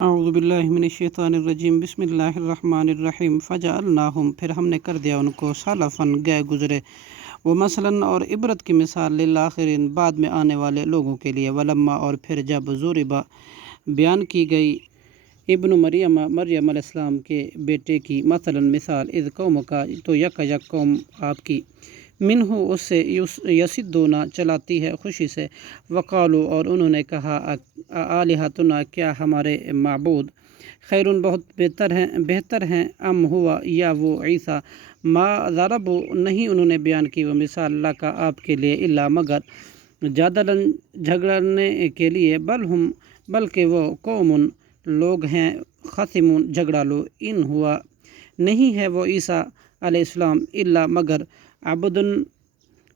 اعوذ باللہ من الشیطان الرجیم بسم اللہ الرحمن الرحیم فجعلناہم پھر ہم نے کر دیا ان کو سلفاً گئے گزرے وہ مثلاً اور عبرت کی مثال للآخرین بعد میں آنے والے لوگوں کے لیے ولما اور پھر جب ضربا بیان کی گئی ابن مریم مریم علیہ السلام کے بیٹے کی مثلاً مثال اذ قوم کا تو یک قوم آپ کی منہ اس سے یصدون چلاتی ہے خوشی سے وقالو اور انہوں نے کہا آلہتنا کیا ہمارے معبود خیرون بہت بہتر ہیں ام ہوا یا وہ عیسیٰ ما ضربو نہیں انہوں نے بیان کی وہ مثال اللہ کا آپ کے لیے الا مگر جادلن جھگڑنے کے لیے بلکہ وہ قوم لوگ ہیں خصمون جھگڑا لو ان ہوا نہیں ہے وہ عیسیٰ علیہ السلام الا مگر عبدن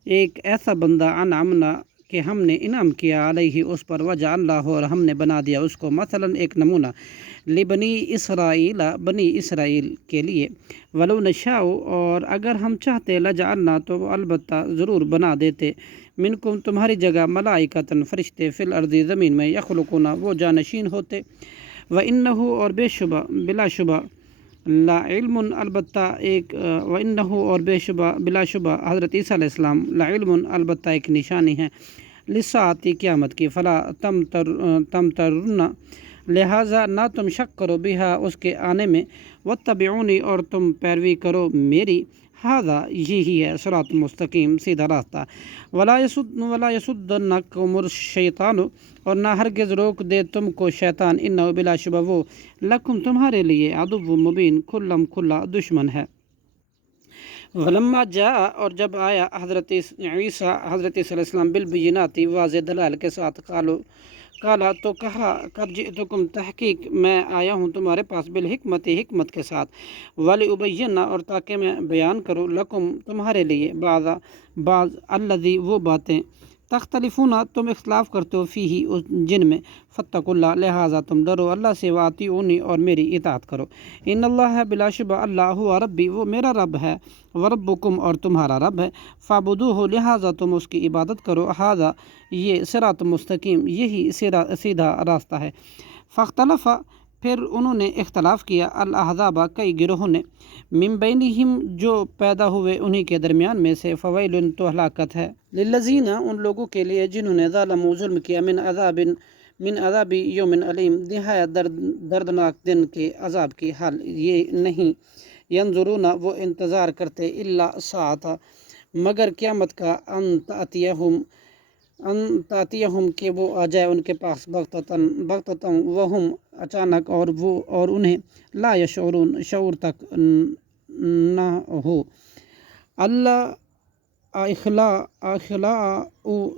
ایک ایسا بندہ انعمنا کہ ہم نے انعام کیا علیہ اس پر وجعلنہ اور ہم نے بنا دیا اس کو مثلاً ایک نمونہ لبنی اسرائیل بنی اسرائیل کے لیے ولو نشاء اور اگر ہم چاہتے لجعلنا تو البتہ ضرور بنا دیتے منکم تمہاری جگہ ملائکۃ فرشتے فی الارض زمین میں یخلقون وہ جانشین ہوتے وَإِنَّهُ اور بے شبہ بلا شبہ لا علم البتہ ایک وَإِنَّهُ اور بے شبہ بلا شبہ حضرت عیسیٰ علیہ السلام لا علم البتہ ایک نشانی ہے لساعتی قیامت کی فلا تمترن لہٰذا نہ تم شک کرو بہا اس کے آنے میں واتبعونی اور تم پیروی کرو میری ہذا یہی ہے صراط مستقیم سیدھا راستہ ولا یصدنکم الشیطان اور نہ ہرگز روک دے تم کو شیطان انہ بلا شبہ وہ لکم تمہارے لیے عدو مبین کھلا دشمن ہے ولما جاء اور جب آیا حضرت عیسیٰ علیہ السلام بالبینات واضح دلائل کے ساتھ کالا تو کہا قد جئتکم تحقیق میں آیا ہوں تمہارے پاس بالحکمت حکمت کے ساتھ ولأبین اور تاکہ میں بیان کروں لکم تمہارے لیے بعض الذی وہ باتیں تختلفون تم اختلاف کرتے ہو فیہ اس جن میں فاتقوا اللہ لہٰذا تم ڈرو اللہ سے واطیعونی اور میری اطاعت کرو ان اللہ بلا شبہ اللہ ہوا ربی وہ میرا رب ہے وربکم اور تمہارا رب ہے فاعبدوہ لہٰذا تم اس کی عبادت کرو ھذا یہ صراط مستقیم یہی سیدھا راستہ ہے فاختلف پھر انہوں نے اختلاف کیا الاحزاب کئی گروہوں نے من بینہم جو پیدا ہوئے انہی کے درمیان میں سے فویل تو ہلاکت ہے للذین ان لوگوں کے لیے جنہوں نے ظالموا ظلم کیا من عذاب یوم علیم نہایت دردناک دن کے عذاب کی حال یہ نہیں ینظرون وہ انتظار کرتے الا ساعت مگر قیامت کا ان تاتیہم کہ وہ آ جائے ان کے پاس بغتتاً وہم اچانک اور انہیں لا یشعرون شعور تک نہ ہو اللہ اخلاء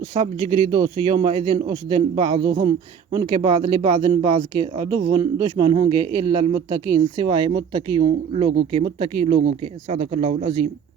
سب جگری دوست یوم اذن اس دن بعضهم ان کے بعد لبعض بعض کے عدو دشمن ہوں گے الا المتقین سوائے متقی لوگوں کے صدق اللہ العظیم